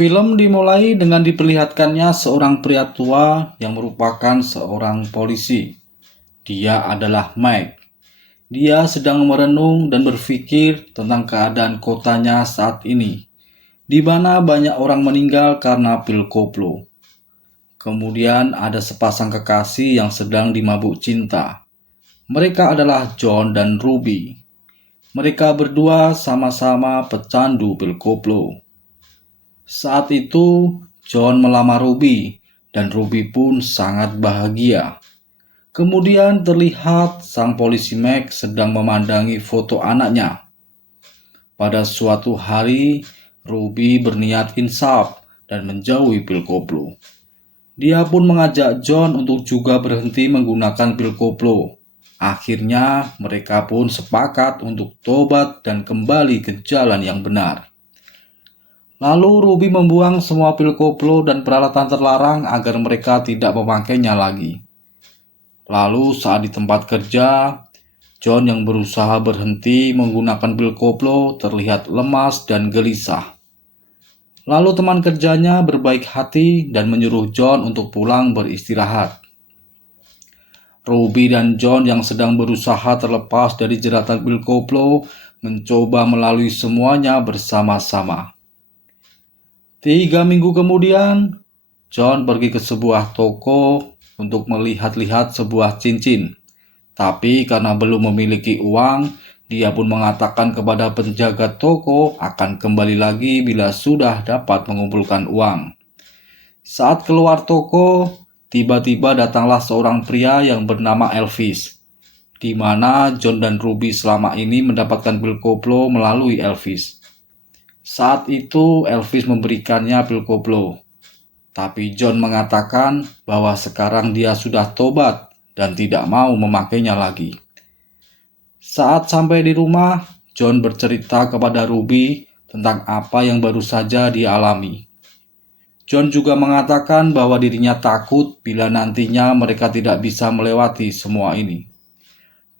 Film dimulai dengan diperlihatkannya seorang pria tua yang merupakan seorang polisi. Dia adalah Mike. Dia sedang merenung dan berpikir tentang keadaan kotanya saat ini, di mana banyak orang meninggal karena pil koplo. Kemudian ada sepasang kekasih yang sedang dimabuk cinta. Mereka adalah John dan Ruby. Mereka berdua sama-sama pecandu pil koplo. Saat itu, John melamar Ruby, dan Ruby pun sangat bahagia. Kemudian terlihat sang polisi Mac sedang memandangi foto anaknya. Pada suatu hari, Ruby berniat insaf dan menjauhi pil koplo. Dia pun mengajak John untuk juga berhenti menggunakan pil koplo. Akhirnya, mereka pun sepakat untuk tobat dan kembali ke jalan yang benar. Lalu Ruby membuang semua pil koplo dan peralatan terlarang agar mereka tidak memakainya lagi. Lalu saat di tempat kerja, John yang berusaha berhenti menggunakan pil koplo terlihat lemas dan gelisah. Lalu teman kerjanya berbaik hati dan menyuruh John untuk pulang beristirahat. Ruby dan John yang sedang berusaha terlepas dari jeratan pil koplo mencoba melalui semuanya bersama-sama. 3 minggu kemudian, John pergi ke sebuah toko untuk melihat-lihat sebuah cincin. Tapi karena belum memiliki uang, dia pun mengatakan kepada penjaga toko akan kembali lagi bila sudah dapat mengumpulkan uang. Saat keluar toko, tiba-tiba datanglah seorang pria yang bernama Elvis, di mana John dan Ruby selama ini mendapatkan pil koplo melalui Elvis. Saat itu Elvis memberikannya pil koplo, tapi John mengatakan bahwa sekarang dia sudah tobat dan tidak mau memakainya lagi. Saat sampai di rumah, John bercerita kepada Ruby tentang apa yang baru saja dia alami. John juga mengatakan bahwa dirinya takut bila nantinya mereka tidak bisa melewati semua ini.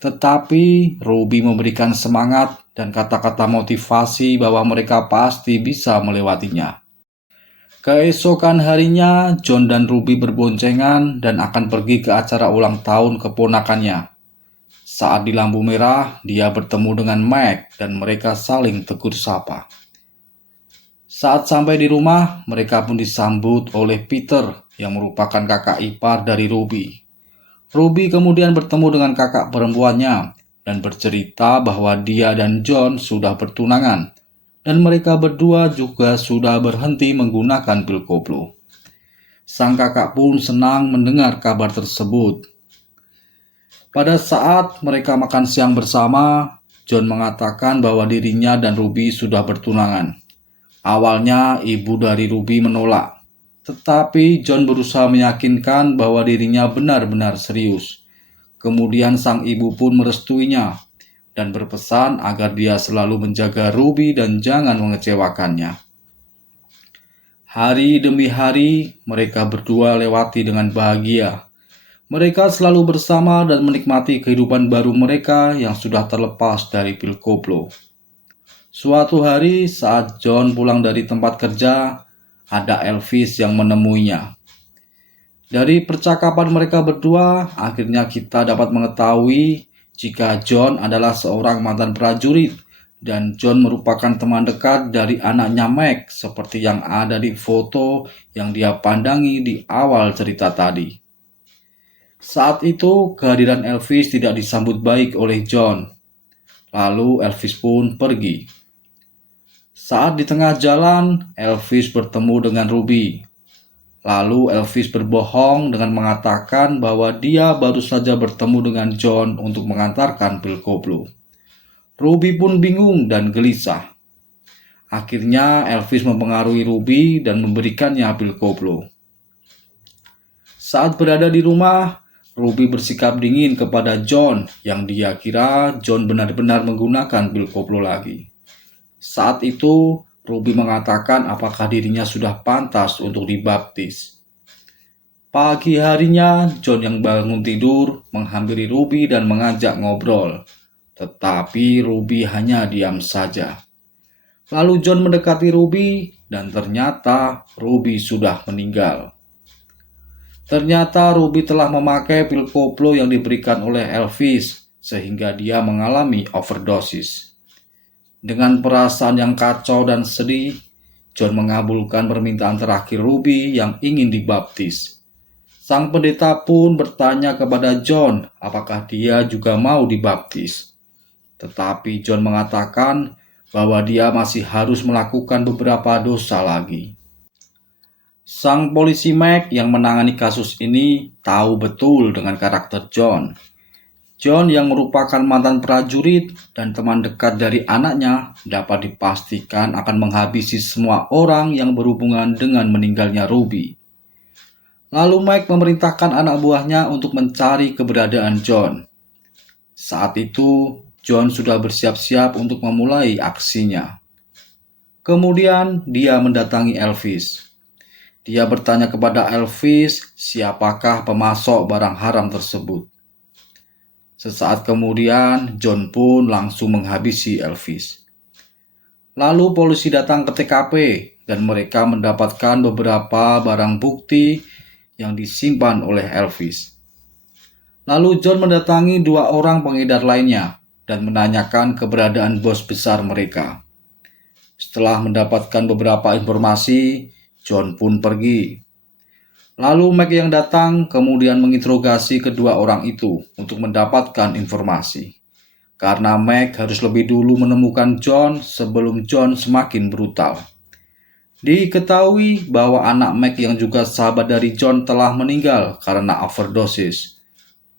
Tetapi Ruby memberikan semangat dan kata-kata motivasi bahwa mereka pasti bisa melewatinya. Keesokan harinya, John dan Ruby berboncengan dan akan pergi ke acara ulang tahun keponakannya. Saat di lampu merah, dia bertemu dengan Mike dan mereka saling tegur sapa. Saat sampai di rumah, mereka pun disambut oleh Peter yang merupakan kakak ipar dari Ruby. Ruby kemudian bertemu dengan kakak perempuannya dan bercerita bahwa dia dan John sudah bertunangan dan mereka berdua juga sudah berhenti menggunakan pil koplo. Sang kakak pun senang mendengar kabar tersebut. Pada saat mereka makan siang bersama, John mengatakan bahwa dirinya dan Ruby sudah bertunangan. Awalnya ibu dari Ruby menolak, tetapi John berusaha meyakinkan bahwa dirinya benar-benar serius. Kemudian sang ibu pun merestuinya dan berpesan agar dia selalu menjaga Ruby dan jangan mengecewakannya. Hari demi hari, mereka berdua lewati dengan bahagia. Mereka selalu bersama dan menikmati kehidupan baru mereka yang sudah terlepas dari pil koplo. Suatu hari saat John pulang dari tempat kerja, ada Elvis yang menemuinya. Dari percakapan mereka berdua, akhirnya kita dapat mengetahui jika John adalah seorang mantan prajurit dan John merupakan teman dekat dari anaknya Mike seperti yang ada di foto yang dia pandangi di awal cerita tadi. Saat itu kehadiran Elvis tidak disambut baik oleh John. Lalu Elvis pun pergi. Saat di tengah jalan, Elvis bertemu dengan Ruby. Lalu Elvis berbohong dengan mengatakan bahwa dia baru saja bertemu dengan John untuk mengantarkan pil koplo. Ruby pun bingung dan gelisah. Akhirnya Elvis mempengaruhi Ruby dan memberikannya pil koplo. Saat berada di rumah, Ruby bersikap dingin kepada John yang dia kira John benar-benar menggunakan pil koplo lagi. Saat itu, Ruby mengatakan apakah dirinya sudah pantas untuk dibaptis. Pagi harinya, John yang bangun tidur menghampiri Ruby dan mengajak ngobrol. Tetapi Ruby hanya diam saja. Lalu John mendekati Ruby dan ternyata Ruby sudah meninggal. Ternyata Ruby telah memakai pil koplo yang diberikan oleh Elvis sehingga dia mengalami overdosis. Dengan perasaan yang kacau dan sedih, John mengabulkan permintaan terakhir Ruby yang ingin dibaptis. Sang pendeta pun bertanya kepada John apakah dia juga mau dibaptis. Tetapi John mengatakan bahwa dia masih harus melakukan beberapa dosa lagi. Sang polisi Mac yang menangani kasus ini tahu betul dengan karakter John. John yang merupakan mantan prajurit dan teman dekat dari anaknya dapat dipastikan akan menghabisi semua orang yang berhubungan dengan meninggalnya Ruby. Lalu Mike memerintahkan anak buahnya untuk mencari keberadaan John. Saat itu, John sudah bersiap-siap untuk memulai aksinya. Kemudian dia mendatangi Elvis. Dia bertanya kepada Elvis siapakah pemasok barang haram tersebut. Sesaat kemudian, John pun langsung menghabisi Elvis. Lalu polisi datang ke TKP dan mereka mendapatkan beberapa barang bukti yang disimpan oleh Elvis. Lalu John mendatangi 2 orang pengedar lainnya dan menanyakan keberadaan bos besar mereka. Setelah mendapatkan beberapa informasi, John pun pergi. Lalu Mac yang datang kemudian menginterogasi kedua orang itu untuk mendapatkan informasi. Karena Mac harus lebih dulu menemukan John sebelum John semakin brutal. Diketahui bahwa anak Mac yang juga sahabat dari John telah meninggal karena overdosis.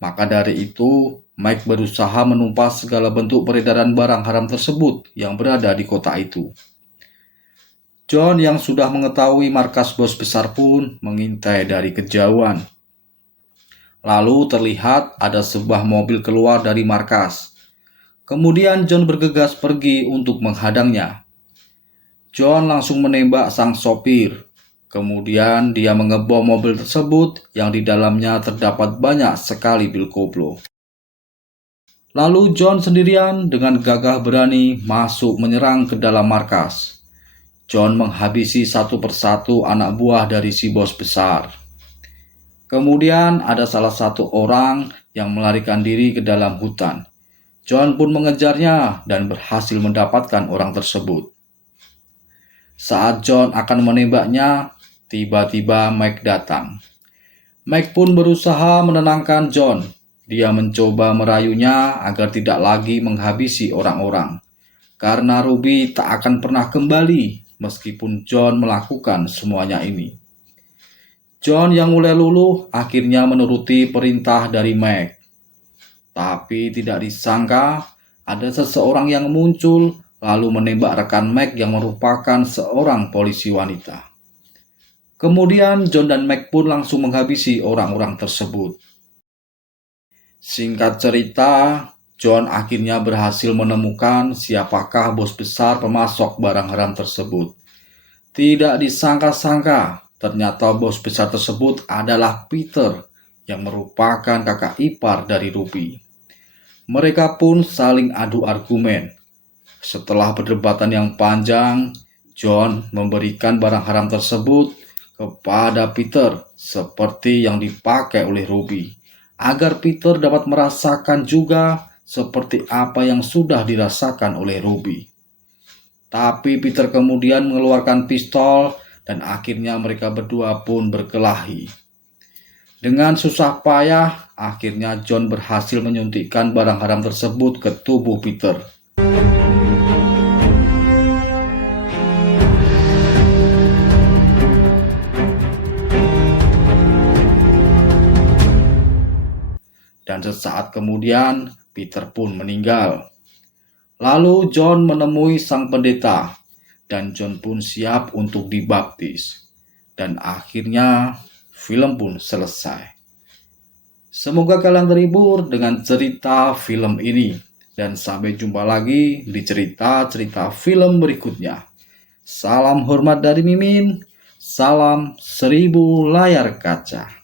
Maka dari itu, Mike berusaha menumpas segala bentuk peredaran barang haram tersebut yang berada di kota itu. John yang sudah mengetahui markas bos besar pun mengintai dari kejauhan. Lalu terlihat ada sebuah mobil keluar dari markas. Kemudian John bergegas pergi untuk menghadangnya. John langsung menembak sang sopir. Kemudian dia mengebom mobil tersebut yang di dalamnya terdapat banyak sekali pil koplo. Lalu John sendirian dengan gagah berani masuk menyerang ke dalam markas. John menghabisi satu persatu anak buah dari si bos besar. Kemudian ada salah satu orang yang melarikan diri ke dalam hutan. John pun mengejarnya dan berhasil mendapatkan orang tersebut. Saat John akan menembaknya, tiba-tiba Mike datang. Mike pun berusaha menenangkan John. Dia mencoba merayunya agar tidak lagi menghabisi orang-orang. Karena Ruby tak akan pernah kembali meskipun John melakukan semuanya ini. John yang mulai luluh akhirnya menuruti perintah dari Mike. Tapi tidak disangka ada seseorang yang muncul lalu menembak rekan Mike yang merupakan seorang polisi wanita. Kemudian John dan Mike pun langsung menghabisi orang-orang tersebut. Singkat cerita, John akhirnya berhasil menemukan siapakah bos besar pemasok barang haram tersebut. Tidak disangka-sangka, ternyata bos besar tersebut adalah Peter yang merupakan kakak ipar dari Ruby. Mereka pun saling adu argumen. Setelah perdebatan yang panjang, John memberikan barang haram tersebut kepada Peter seperti yang dipakai oleh Ruby, agar Peter dapat merasakan juga seperti apa yang sudah dirasakan oleh Ruby. Tapi Peter kemudian mengeluarkan pistol dan akhirnya mereka berdua pun berkelahi. Dengan susah payah, akhirnya John berhasil menyuntikkan barang haram tersebut ke tubuh Peter. Dan sesaat kemudian, Peter pun meninggal. Lalu John menemui sang pendeta, dan John pun siap untuk dibaptis. Dan akhirnya, film pun selesai. Semoga kalian terhibur dengan cerita film ini. Dan sampai jumpa lagi di cerita-cerita film berikutnya. Salam hormat dari Mimin, salam 1000 layar kaca.